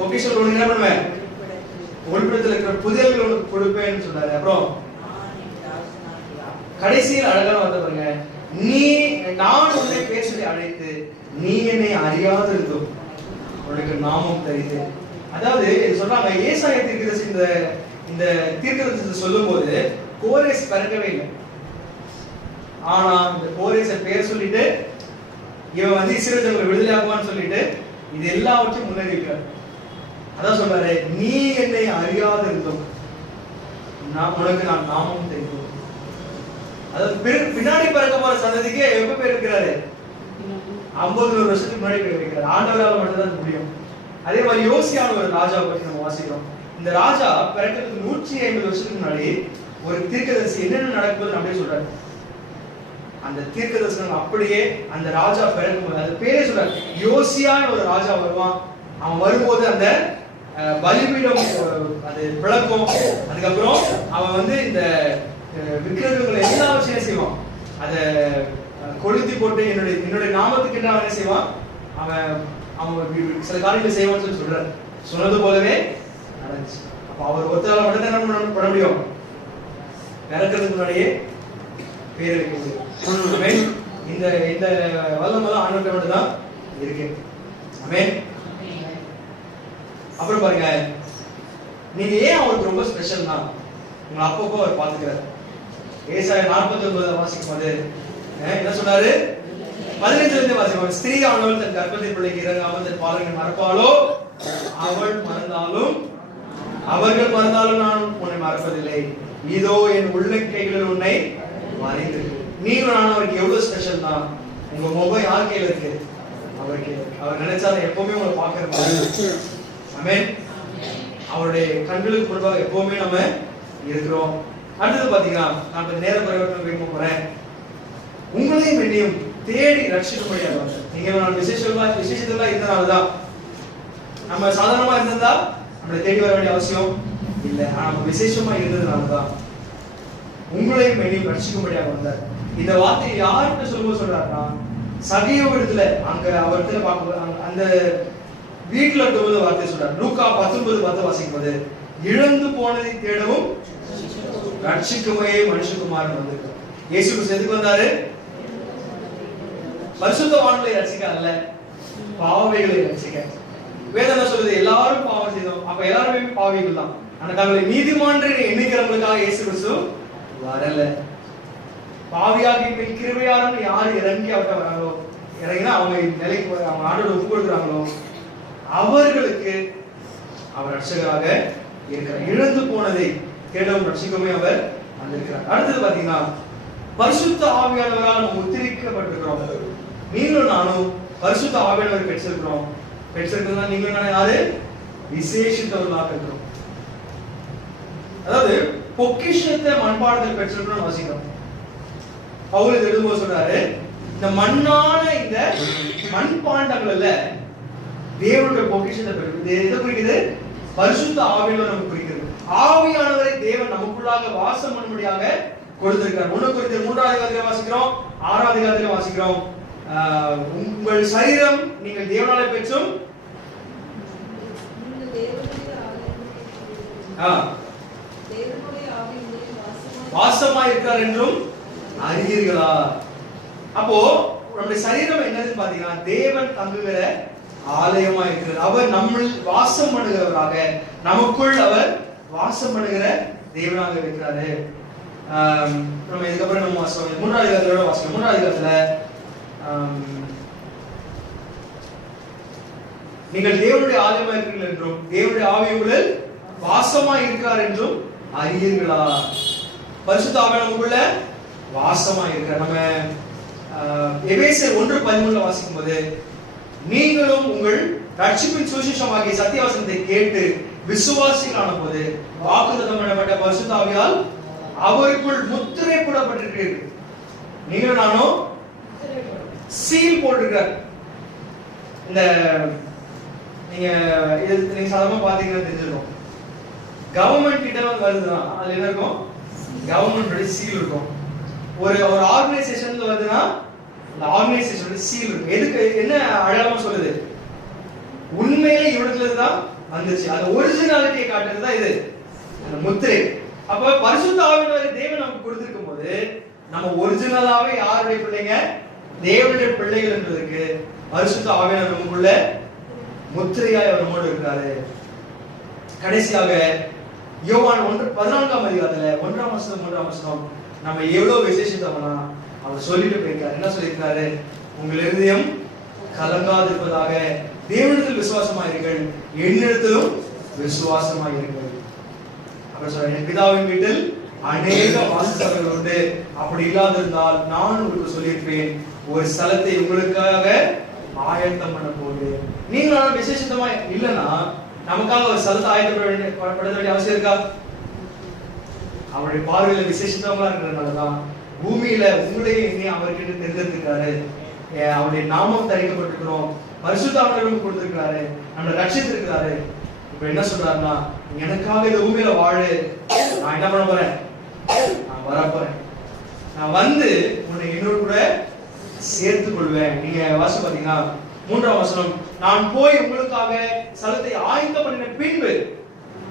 பொக்கிஷம் உனக்கு என்ன பண்ணுவேன்? ஒளிப்பிடத்தில் இருக்கிற புதையல்கள் கொடுப்பேன்னு சொன்னாரு. அப்புறம் கடைசியில் அழகான வார்த்தை பாருங்க. நீ நான் உன்னை சொல்லி அழைத்து நீ என்னை அறியாதிருந்தும் உனக்கு நாமம் தரித்து அதாவது சொல்றாங்க ஏசாய தீர்க்கதரிசி இந்த இந்த தீர்க்கதரிசனத்தை சொல்லும்போது கோரேஸ் பிறக்கவே இல்லை. ஆனா இந்த கோரேஸை பேர் சொல்லிட்டு இவன் வந்து இஸ்ரேல் ஜனங்களை விடுதலை ஆகுவான்னு சொல்லிட்டு இது எல்லாவற்றையும் முன்னறிவிக்கிறார். அதான் சொல்றாரு நீ என்னை அறியாதிருந்தும் நான் உனக்கு நான் நாமம் தெரியும். அதாவது பின்னாடி பிறக்க போற சந்ததிக்கு எப்ப பேர் இருக்கிறாரு ஐம்பது நூறு வருஷத்துக்கு முன்னாடி பேர் வைக்கிறார் ஆண்டவரால் மட்டும்தான் முடியும். அதே மாதிரி யோசியான ஒரு ராஜா பற்றி நம்ம வாசிக்கிறோம். இந்த ராஜா பிறக்கிறதுக்கு நூற்றி ஐம்பது வருஷத்துக்கு முன்னாடி ஒரு தீர்க்கதரிசி என்னென்ன நடக்குதுன்னு அப்படியே சொல்றாரு. அந்த தீர்க்கதரிசனம் அப்படியே அந்த ராஜா பிறக்கும்போது அது பேரே சொல்றாரு. யோசியான ஒரு ராஜா வருவான். அவன் வரும்போது அந்த பலிபீடம் அது விளக்கும் அதுக்கப்புறம் அவன் வந்து இந்த அஹ், விக்கிரகங்களை எல்லா விஷயம் செய்வான் அதை கொளுத்தி போட்டு என்னுடைய என்னுடைய நாமத்துக்கு என்ன அவன் என்ன செய்வான் அவன் அவன் சில காரியங்களை செய்வான்னு சொல்லி சொல்றாரு. சொன்னது போலவே நடந்துச்சு. அப்ப அவர் ஒருத்தரால் மட்டும் என்ன பண்ண- முடியும்? பிறக்கிறதுக்கு முன்னாடியே பேர் வைக்க முடியும். இந்த இந்த வல்லமெல்லாம் ஆண்டவர்கிட்ட மட்டும் தான் இருக்கு. அமேன் அப்புறம் பாருங்க நீங்க ஏன் அவருக்கு ரொம்ப ஸ்பெஷல்னா உங்களை அப்பப்போ அவர் பாத்துக்கிறார் ஏசாய நாற்பத்தி ஒன்பதுல வாசிக்கும் போது என்ன சொன்னாரு? பதினஞ்சுல இருந்து வாசிக்கும் ஸ்திரீ ஆனவள் தன் கர்ப்பத்தின் பிள்ளைக்கு இறங்காமல் தன் பாலனை மறப்பாளோ? அவள் மறந்தாலும் அவர்கள் மறந்தாலும் நான் உன்னை மறப்பதில்லை. இதோ என் உள்ளங்கைகளில் உன்னை மறைந்து நீங்களும் நான் அவருக்கு எவ்வளவு ஸ்பெஷல் தான் உங்க முகம் யார் கையில இருக்கு? அவர் கையில அவர் நினைச்சாலும் எப்பவுமே உங்களை பார்க்கறது அவருடைய கண்களுக்கு முன்பாக எப்பவுமே நம்ம இருக்கிறோம். அடுத்தது பாத்தீங்கன்னா நான் கொஞ்சம் நேர பரிவர்த்தனை வைக்க போறேன். உங்களையும் என்னையும் தேடி ரட்சிக்க முடியாது நீங்க நான் விசேஷமா விசேஷத்துல இருந்தனாலதான் நம்ம சாதாரணமா இருந்திருந்தா நம்மளை தேடி வர வேண்டிய அவசியம் இல்லை. நம்ம விசேஷமா இருந்ததுனால தான் உங்களையும் என்னையும் ரட்சிக்கும்படியாக வந்தார். இந்த வார்த்தையை யார்கிட்ட சொல்லும்போது சொல்றாருன்னா சகையோ இடத்துல அங்க அவர்கிட்ட இடத்துல பார்க்கும்போது அந்த வீட்டுல இருக்கும்போது வார்த்தை சொல்றார். லூக்கா பத்தொன்பது பத்து வாசிக்கும் போது இழந்து போனதை தேடவும் ரட்சிக்குமே மனுஷகுமாரன் வந்திருக்கார். இயேசு எதுக்கு வந்தாரு? பரிசுத்தவான்களை ரசிக்க அல்ல பாவைகளை ரசிக்க வேதனை சொல்லுது? எல்லாரும் பாவம் செய்தோம். அப்ப எல்லாருமே பாவிகள் தான். ஆனா தங்களை நீதிமான் எண்ணிக்கிறவங்களுக்காக இயேசு கிறிஸ்து வரல. பாவியாக இப்ப கிருபையாரும் யார் இறங்கி அவர்கிட்ட வராங்களோ? இறங்கினா அவங்க நிலைக்கு அவங்க ஆண்டோட ஒப்பு கொடுக்குறாங்களோ? அவர்களுக்கு அவர் ரட்சகராக இருக்கிறார் இழந்து போனதை தேடவும் ரட்சிக்கவே அவர் வந்திருக்கிறார். அடுத்தது பாத்தீங்கன்னா பரிசுத்த ஆவியானவரால் நம்ம உத்திரிக்கப்பட்டிருக்கிறோம். நீங்களும் நானும் பரிசுத்த ஆவியானவர் பெற்றிருக்கிறோம். பெற்றிருக்கிறதா நீங்களும் நானும் யாரு? விசேஷித்தவர்களாக இருக்கிறோம். அதாவது பொக்கிஷத்தை மண்பாடத்தில் பெற்றிருக்கிறோம் வாசிக்கிறோம். பவுல் எழுதும்போது சொல்றாரு இந்த மண்ணான இந்த மண்பாண்டங்கள்ல தேவனுடைய பொக்கிஷத்தை பெற்று எது குறிக்குது? பரிசுத்த ஆவியானவர் நமக்கு குறிக்கிறது ஆவியானவரை தேவன் நமக்குள்ளாக வாசம் பண்ணும்படியாக கொடுத்திருக்கார் ஒண்ணு குறித்து மூன்றாவது அதிகாரத்தில் வாசிக்கிறோம். ஆறாவது அதிகாரத்தில் வாசிக்கிறோம். ஆஹ், உங்கள் சரீரம் நீங்கள் தேவனால பெற்றும். வாசமா தேவனுடைய இருக்கிறார் என்றும் அறியீர்களா? அப்போ நம்முடைய சரீரம் என்னதுன்னு பாத்தீங்கன்னா தேவன் தங்குகிற ஆலயமா இருக்கிறது அவர் நம்ம வாசம் பண்ணுகிறவராக நமக்குள் அவர் வாசம் பண்ணுகிற தேவனாக இருக்கிறாரு. நம்ம இதுக்கப்புறம் நம்ம வாசம் மூன்றாவது அதிகாரத்தோட வாசம் மூன்றாவது காலத்துல நீங்கள் தேவனுடைய ஆலயமா இருக்கிறீர்கள் என்றும் தேவனுடைய ஆவியுங்களில் வாசமா இருக்கிறார் என்றும் அறியீர்களா? பரிசுத்த ஆவியான நமக்குள்ள வாசமா இருக்கிறார் நம்ம ஆஹ், எபேசியர் ஒன்று பதிமூணுல வாசிக்கும் போது நீங்களும் உங்கள் ரட்சிப்பின் சுவிசேஷமாகிய சத்தியவசனத்தை கேட்டு விசுவாசிகளான போது வாக்குதம் எனப்பட்ட பரிசுத்தாவியால் அவருக்குள் முத்திரை போடப்பட்டிருக்கிறீர்கள். நீங்களும் நானும் சீல் போட்டிருக்கிறார். இந்த நீங்க இது நீங்க சாதாரணமா பாத்தீங்கன்னா தெரிஞ்சிருக்கும். கவர்மெண்ட் கிட்ட வந்து வருதுன்னா அதுல என்ன இருக்கும்? கவர்மெண்ட் சீல் இருக்கும். ஒரு ஒரு ஆர்கனைசேஷன்ல வருதுன்னா அந்த ஆர்கனைசேஷனோட சீல் இருக்கு. எதுக்கு என்ன அழகாம சொல்லுது? உண்மையில இவனுக்குல தான் வந்துச்சு. அந்த ஒரிஜினாலிட்டியை காட்டுறது தான் இது. அந்த முத்திரை. அப்ப பரிசுத்த ஆவியானவரை தேவன் நமக்கு கொடுத்திருக்கும் போது நம்ம ஒரிஜினலாவே யாருடைய பிள்ளைங்க? தேவனுடைய பிள்ளைகள் என்றதுக்கு பரிசுத்த ஆவியானவர் நமக்குள்ள முத்திரையாய் அவர் நம்மோடு இருக்கிறாரு. கடைசியாக யோவான் ஒன்று பதினான்காம் அதிகாரத்துல ஒன்றாம் வருஷம் மூன்றாம் வருஷம் நம்ம எவ்வளவு பண்ணலாம் அவர் சொல்லிட்டு போயிருக்காரு. என்ன சொல்லியிருக்காரு? உங்கள் இருதயம் கலங்காதிருப்பதாக தேவனிடத்தில் விசுவாசமாயிருங்கள். என்னிடத்திலும் விசுவாசமாயிருங்கள். அப்புறம் சொல்ற என் பிதாவின் வீட்டில் அநேக வாசஸ்தலங்கள் உண்டு. அப்படி இல்லாதிருந்தால் நான் உங்களுக்கு சொல்லியிருப்பேன். ஒரு ஸ்தலத்தை உங்களுக்காக ஆயத்தம் பண்ண போகுது நீங்க விசேஷமா இல்லைன்னா நமக்காக ஒரு ஸ்தலத்தை ஆயத்தப்பட வேண்டிய வேண்டிய அவசியம் இருக்கா? அவருடைய பார்வையில விசேஷமா இருக்கிறதுனாலதான். பூமியில உங்களையும் என்னையும் அவர்கிட்ட தெரிஞ்சிருக்காரு அவருடைய நாமம் தரிக்கப்பட்டிருக்கிறோம். பரிசுத்தாமலும் கொடுத்திருக்காரு நம்மளை ரட்சித்திருக்கிறாரு. இப்ப என்ன சொல்றாருன்னா எனக்காக இந்த பூமியில வாழு. நான் என்ன பண்ண போறேன்? நான் வரப்போறேன் நான் வந்து உன்னை என்னோட கூட சேர்த்துக் கொள்வேன். நீங்க வாசம் பாத்தீங்கன்னா மூன்றாம் வசனம் நான் போய் உங்களுக்காக ஸ்தலத்தை ஆயத்தம் பண்ணின பின்பு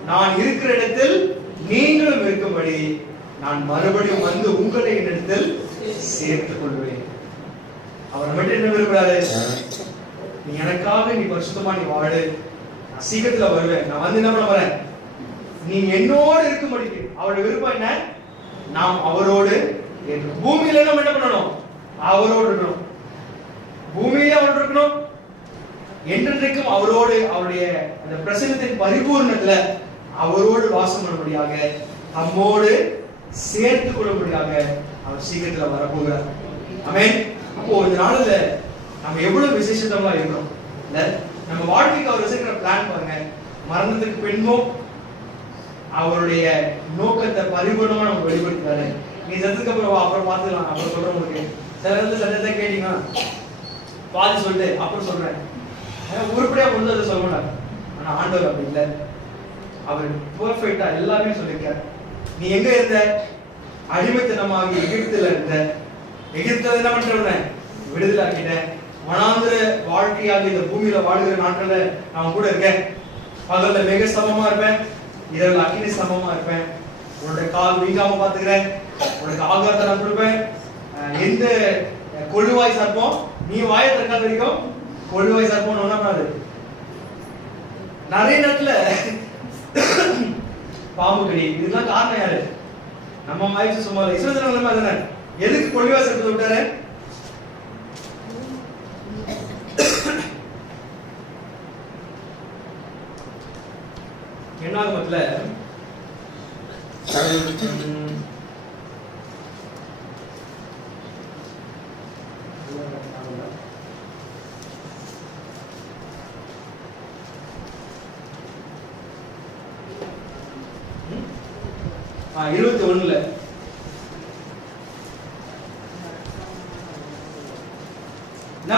நான் இருக்கிற இடத்தில் நீங்களும் இருக்கும்படி நான் மறுபடியும் வந்து உங்களை என்னிடத்தில் சேர்த்துக் கொள்வேன் அவர் மட்டும் என்ன விரும்புறாரு? நீ எனக்காக நீ பரிசுத்தமா நீ வாழு. நான் சீக்கிரத்துல வருவேன். நான் வந்து என்ன பண்ண போறேன்? நீ என்னோடு இருக்கும்படிக்கு அவருடைய விருப்பம் என்ன? நாம் அவரோடு. பூமியில நம்ம என்ன பண்ணணும்? அவரோடு இருக்கணும். பூமியில அவர் இருக்கணும். என்றென்றைக்கும் அவரோடு அவருடைய அந்த பிரசன்னத்தின் பரிபூர்ணத்துல அவரோடு வாசம் பண்ணும்படியாக நம்மோடு சேர்த்து கொள்ளும்படியாக அவர் சீக்கிரத்துல வரப்போகிறார். ஆமென். அப்போ இந்த நாளில் நம்ம எவ்வளவு விசேஷத்தமா இருக்கிறோம்? இல்ல நம்ம வாழ்க்கைக்கு அவர் வச்சிருக்கிற பிளான் பாருங்க. மரணத்துக்கு பின்பும் அவருடைய நோக்கத்தை பரிபூர்ணமா நம்ம வெளிப்படுத்தாரு நீ செத்துக்கு அப்புறம் அப்புறம் பார்த்துக்கலாம். அப்புறம் சொல்றேன் உங்களுக்கு. சில இடத்துல சட்டத்தை கேட்டீங்கன்னா பாதி சொல்லிட்டு அப்புறம் சொல்றேன். ஏன்னா, உருப்படியா முடிஞ்சதை சொல்ல மாட்டாங்க ஆனா ஆண்டவர் அப்படி இல்லை. அவர் பெர்ஃபெக்ட்டா எல்லாமே சொல்லியிருக்காரு. நீ எங்க இருந்த? அடிமைத்தனமாகி எகிப்துல இருந்த. எகிப்துல என்ன பண்ற விடுதலை ஆக்கிட்டேன் வனாந்திர வாழ்க்கையாக இந்த பூமியில வாழ்கிற நாட்கள்ல நான் கூட இருக்கேன். பகல்ல மிக சமமா இருப்பேன். இரவு அக்கினி சமமா இருப்பேன். உன்னோட கால் வீங்காம பாத்துக்கிறேன் உனக்கு ஆகாரத்தை நான் கொடுப்பேன். எந்த கொள்ளுவாய் சர்ப்பம்? நீ வாய திறக்காத வரைக்கும் கொள்ளுவாய் சர்ப்பம் ஒண்ணா பண்ணாது நிறைய நேரத்துல பாம்பு கடி. இதெல்லாம் காரணம் யாரு? நம்ம மாதிரி சும்மா இல்லை இஸ்வரன் நிலைமை தானே? எதுக்கு கொள்ளுவாய் சர்ப்பத்தை விட்டாரு என்னாகமத்துல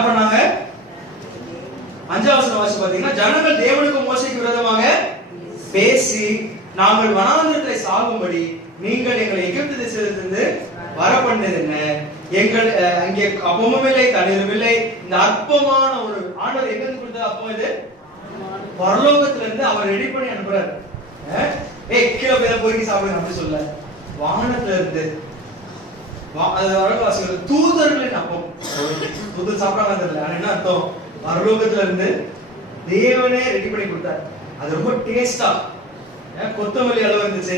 என்ன பண்ணாங்க அஞ்சாவது வாசி பாத்தீங்கன்னா ஜனங்கள் தேவனுக்கு மோசைக்கு விரோதமாக பேசி நாங்கள் வனாந்திரத்தை சாகும்படி நீங்கள் எங்களை எகிப்து திசையிலிருந்து வர பண்ணது என்ன எங்கள் அங்கே அப்பமும் இல்லை தண்ணீரும் இல்லை இந்த அற்பமான ஒரு ஆண்டவர் எங்க இருந்து கொடுத்த அப்பம் இது பரலோகத்துல இருந்து அவர் ரெடி பண்ணி அனுப்புறாரு. அஹ், ஏய் கீழே போய் பொறுக்கி சாப்பிடுங்க அப்படி சொல்ல. வானத்துல இருந்து தூதர்களின் அப்பம். புது சாப்பிடாம தெரியல ஆனா என்ன அர்த்தம்? பரலோகத்துல இருந்து தேவனே ரெடி பண்ணி கொடுத்தார். அது ரொம்ப டேஸ்டா கொத்தமல்லி அளவு இருந்துச்சு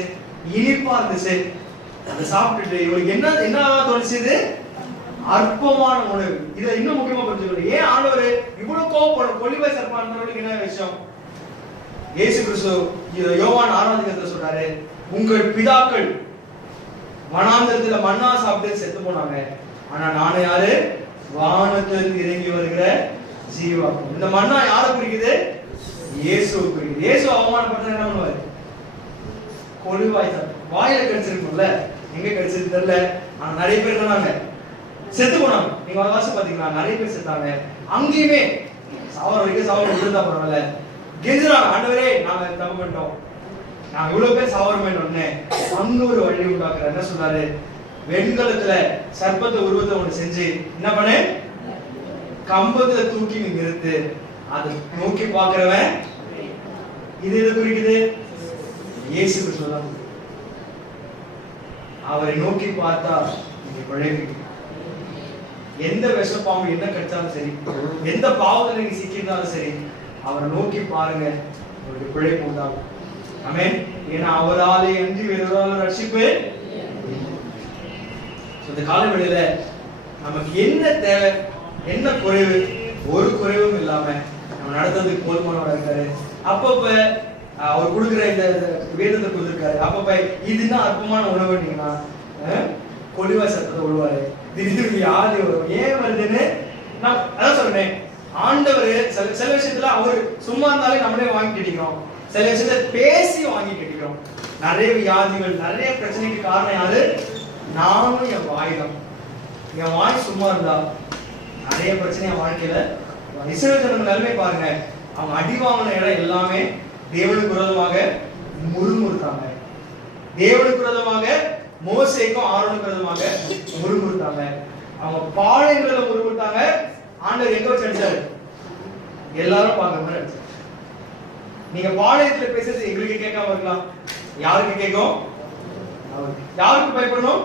இனிப்பா இருந்துச்சு. அதை சாப்பிட்டுட்டு இவருக்கு என்ன என்ன தோணுச்சு அற்பமான உணவு. இதை இன்னும் முக்கியமா புரிஞ்சுக்கணும். ஏன் ஆண்டவர் இவ்வளவு கோவப்படும் கொல்லிவாய் சிறப்பான்றவங்களுக்கு என்ன விஷயம்? இயேசு கிறிஸ்து யோவான் ஆறாம் சொல்றாரு உங்கள் பிதாக்கள் வனாந்தரத்துல மண்ணா சாப்பிட்டு செத்து போனாங்க. ஆனா நானும் யாரு? வானத்திலிருந்து இறங்கி வருகிற ஜீவாத்மா இந்த மண்ணா யாரை குறிக்குது? இயேசு குறிக்குது. இயேசு அவமானப்படுறது என்ன பண்ணுவாரு? கொழுவாய் தான். வாயில கடிச்சிருக்கும்ல. எங்க கடிச்சிருக்கு தெரியல. ஆனா நிறைய பேர் இருந்தாங்க. செத்து போனாங்க. நீங்க வாசம் பாத்தீங்களா? நிறைய பேர் செத்தாங்க. அங்கேயுமே சாவர வரைக்கும் சாவர விழுந்தா பரவாயில்ல. கெஞ்சுறாங்க ஆண்டவரே நாங்க தப்பு பண்ணிட்டோம். நாங்க இவ்வளவு பேர் சாவரமே ஒண்ணு அங்க ஒரு வழி உண்டாக்குற என்ன சொல்றாரு? வெண்கலத்துல சர்ப்பத்தை உருவத்தை ஒண்ணு செஞ்சு என்ன பண்ணு? கம்பத்துல தூக்கி நிறுத்து. அதை நோக்கி பாக்குறவன் இது எது குறிக்குது? இயேசு கிறிஸ்துவ அவரை நோக்கி பார்த்தா நீங்க பிழைப்பீங்க எந்த விஷப்பாம்பு என்ன கிடைச்சாலும் சரி எந்த பாவத்துல நீங்க சிக்கியிருந்தாலும் சரி அவரை நோக்கி பாருங்க உங்களுக்கு பிழைப்பு உண்டாகும். ஆமே ஏன்னா அவராலே அன்றி வேறொரு ரட்சிப்பு இந்த காலவெளியில நமக்கு என்ன தேவை என்ன குறைவு? ஒரு குறைவும் இல்லாம நம்ம நடத்துறதுக்கு போதுமானவராக இருக்காரு. அப்பப்ப அவர் கொடுக்குற இந்த வேதத்தை கொடுத்துருக்காரு. அப்பப்ப இதுதான் அற்புதமான உணவுன்னீங்கன்னா அஹ், கொடிவா சத்தத்தை விடுவாரு. திடீர்னு யாரு வரும்? ஏன் வருதுன்னு நான் அதான் சொல்றேன். ஆண்டவர் சில சில விஷயத்துல அவர் சும்மா இருந்தாலே நம்மளே வாங்கி கட்டிக்கிறோம். சில விஷயத்த பேசி வாங்கி கட்டிக்கிறோம். நிறைய வியாதிகள் நிறைய பிரச்சனைக்கு காரணம் யாரு? நானும் என் வாய் தான். என் வாய் சும்மா இருந்தா நிறைய பிரச்சனை என் வாழ்க்கையில இஸ்ரேல் நிலைமை பாருங்க. அவங்க அடி வாங்கின இடம் எல்லாமே தேவனுக்கு விரோதமாக முறுமுறுத்தாங்க. தேவனுக்கு விரோதமாக மோசேக்கும் ஆரோனுக்கு விரோதமாக முறுமுறுத்தாங்க. அவங்க பாளையங்களை முறுமுறுத்தாங்க. ஆண்டவர் எங்க வச்சு அடிச்சாரு? எல்லாரும் பார்க்க மாதிரி அடிச்சாரு. நீங்க பாளையத்துல பேசுறது எங்களுக்கு கேட்காம இருக்கலாம். யாருக்கு கேட்கும்? யாருக்கு பயப்படணும்?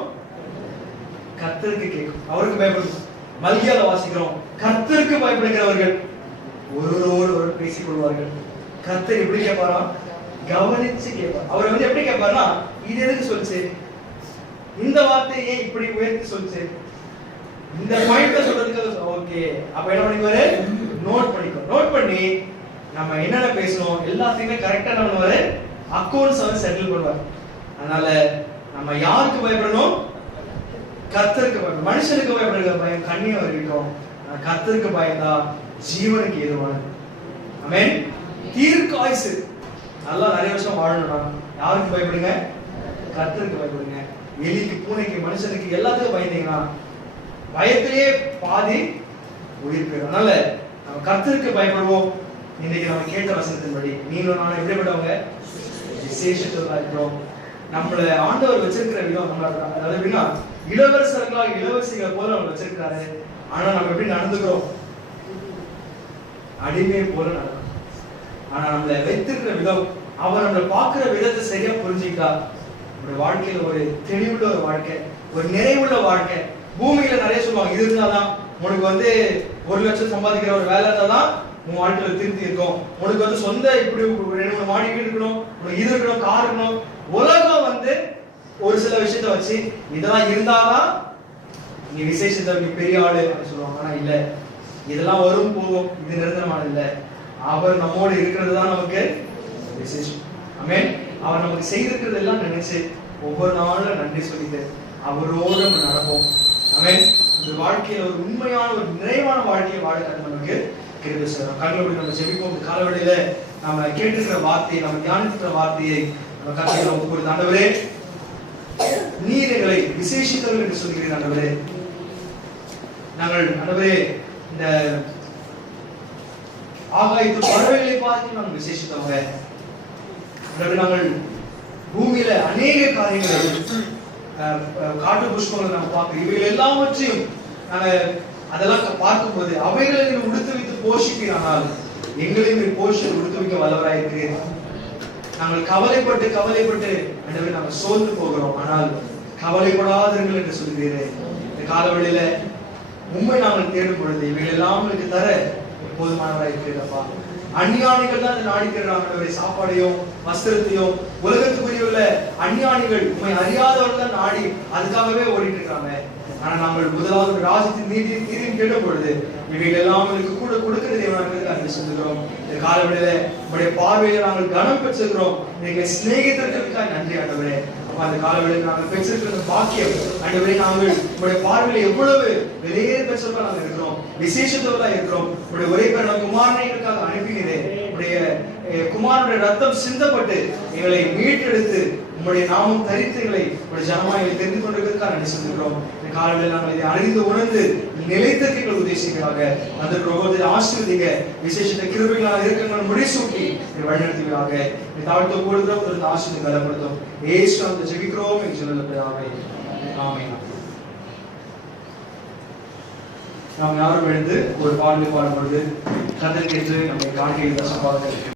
கர்த்தருக்கு கேட்கும். அவருக்கு பயப்படும் மல்கியால வாசிக்கிறோம். கர்த்தருக்கு பயப்படுகிறவர்கள் ஒருவரோடு ஒரு பேசிக் கொள்வார்கள். கர்த்தர் எப்படி கேட்பாராம் கவனிச்சு கேட்பார். அவர் வந்து எப்படி கேட்பாருன்னா இது எதுக்கு சொல்லுச்சு? இந்த வார்த்தையை ஏன் இப்படி உயர்த்தி சொல்லுச்சு? இந்த பாயிண்ட்ல சொல்றதுக்கு ஓகே அப்ப என்ன பண்ணிக்குவாரு? நோட் பண்ணிக்கோ நோட் பண்ணி நம்ம என்னென்ன பேசணும் எல்லாத்தையுமே கரெக்டா நம்ம பண்ணுவாரு? அக்கௌண்ட்ஸ் வந்து செட்டில் பண்ணுவார். அதனால நம்ம யாருக்கு பயப்படணும்? கத்தருக்கு பயம். மனுஷனுக்கு பயப்படுகிற பயம் கண்ணியை வரைக்கும் கத்தருக்கு கர்த்தருக்கு பயந்தா ஜீவனுக்கு ஏதுவானது. ஆமென் தீர்க்காயுசு நல்லா நிறைய வருஷம் வாழணும்னா யாருக்கு பயப்படுங்க? கத்தருக்கு பயப்படுங்க. எலிக்கு பூனைக்கு மனுஷனுக்கு எல்லாத்துக்கும் பயந்தீங்கன்னா பயத்திலேயே பாதி உயிர் போயிடும். அதனால நம்ம கத்தருக்கு பயப்படுவோம். இன்னைக்கு நம்ம கேட்ட வசனத்தின்படி நீங்களும் நானும் எப்படிப்பட்டவங்க? விசேஷத்தா இருக்கிறோம். நம்மளை ஆண்டவர் வச்சிருக்கிற விதம் நம்மள அதாவது எப்படின்னா இளவரசர்களா இளவரசிகளை போல நம்ம வச்சிருக்காரு ஆனா நம்ம எப்படி நடந்துக்கிறோம்? அடிமை போல நடக்கும் ஆனா நம்மள வைத்திருக்கிற விதம் அவர் நம்மள பார்க்கிற விதத்தை சரியா புரிஞ்சுக்கிட்டா நம்மளுடைய வாழ்க்கையில ஒரு தெளிவுள்ள ஒரு வாழ்க்கை ஒரு நிறைவுள்ள வாழ்க்கை. பூமியில நிறைய சொல்லுவாங்க இது இருந்தாதான் உனக்கு வந்து ஒரு லட்சம் சம்பாதிக்கிற ஒரு வேலை இருந்தாதான் உன் வாழ்க்கையில திருப்தி இருக்கும். உனக்கு வந்து சொந்த இப்படி ஒரு ரெண்டு மூணு மாடி வீடு இருக்கணும் உனக்கு இது இருக்கணும் கார் இருக்கணும். உலகம் வந்து ஒரு சில விஷயத்த வச்சு இதெல்லாம் இருந்தாதான் நீ விசேஷத்தை நீ பெரிய ஆளு அப்படின்னு சொல்லுவாங்க. ஆனா இல்ல. இதெல்லாம் வரும் போகும். இது நிரந்தரமானது இல்ல. அவர் நம்மோடு இருக்கிறது தான் நமக்கு விசேஷம். ஆமென் அவர் நமக்கு செய்திருக்கிறது எல்லாம் நினைச்சு ஒவ்வொரு நாளும் நன்றி சொல்லிட்டு அவரோடு நம்ம நடப்போம். ஆமென் இந்த வாழ்க்கையில ஒரு உண்மையான ஒரு நிறைவான வாழ்க்கையை வாழ நமக்கு கிருபி செய்யணும் கண்களை நம்ம ஜெபிப்போம். இந்த காலவெளியில நம்ம கேட்டிருக்கிற வார்த்தையை நம்ம தியானித்திருக்கிற வார்த்தையை நம்ம கத்தியில் ஒவ்வொரு கொடுத்து ஆண்டவரே நீர் எங்களை விசேஷித்தவர்கள் என்று சொல்கிறீர் ஆண்டவரே. நாங்கள் ஆண்டவரே இந்த ஆகாயத்து பறவைகளை பார்த்து நாங்கள் விசேஷித்தவங்க. நாங்கள் பூமியில அநேக காரியங்கள் காட்டு புஷ்பங்களை நாங்கள் பார்க்கிறோம். இவைகள் எல்லாவற்றையும் நாங்க அதெல்லாம் க- பார்க்கும்போது அவைகளை நீர் உடுத்து வைத்து போஷிக்கிறானால் எங்களையும் நீர் போஷி உடுத்து வைக்க வல்லவராயிருக்கிறீர் நாங்கள் கவலைப்பட்டு கவலைப்பட்டு ஆண்டவரே நாங்கள் சோர்ந்து போகிறோம். ஆனால் கவலைப்படாதீர்கள் என்று சொல்கிறேன் இந்த காலவெளியில உண்மை நாங்கள் தேடும் பொழுது இவைகள் எல்லாம் உங்களுக்கு தர போதுமானவராக இருக்கிறதப்பா அந்நியானிகள் தான் இந்த நாடிக்கிறாங்க சாப்பாடையும் வஸ்திரத்தையும் உலகத்துக்குரிய அந்நியானிகள் உண்மை அறியாதவர்கள் தான் நாடி அதுக்காகவே ஓடிட்டு இருக்காங்க ஆனா நாங்கள் முதலாவது ராஜ்யத்தின் நீதி நீதியும் கேட்ட பொழுது இவைகள் எல்லாம் உங்களுக்கு கூட கொடுக்கிற தேவனாக அங்கு சொல்லுகிறோம். இந்த காலவெளியில உங்களுடைய பார்வையில நாங்கள் கனம் பெற்றிருக்கிறோம். நீங்க சிநேகிதர்களுக்காக நன்றி ஆண்டவரே. அந்த காலவெளியில் நாங்கள் பெற்றிருக்கிற பாக்கியம். ஆண்டவரே நாங்கள் உங்களுடைய பார்வையில் எவ்வளவு வெளியே பெற்றவர்கள் நாங்கள் இருக்கிறோம் விசேஷத்தவர்களா இருக்கிறோம். உங்களுடைய ஒரே பேர் குமாரனை எங்களுக்காக அனுப்பினதே உங்களுடைய அஹ், குமாரனுடைய ரத்தம் சிந்தப்பட்டு எங்களை மீட்டெடுத்து உங்களுடைய நாமம் தரித்தங்களை உங்களுடைய ஜனமாய் தெரிந்து கொண்டிருக்கிறதுக்காக நன்றி செலுத்துகிறோம். இந்த காலங்களில் நாங்கள் இதை அறிந்து உணர்ந்து நிலைத்திற்கு எங்கள் உதேசிகளாக அந்த பிரபோதை ஆசீர்வதிங்க விசேஷத்தை கிருபைகளாக இருக்கங்கள் முடிசூட்டி இதை வழிநடத்துவீராக. இந்த தாழ்த்த கொடுக்கிறோம் இந்த ஆசிரியர் பலப்படுத்தும். ஏசு அந்த ஜெபிக்கிறோம் என்று சொல்லப்படுறாங்க ஆமென். நாம் யாரும் எழுந்து ஒரு பாடலை பாடும் பொழுது கதற்கென்று நம்முடைய வாழ்க்கையில் தசமாக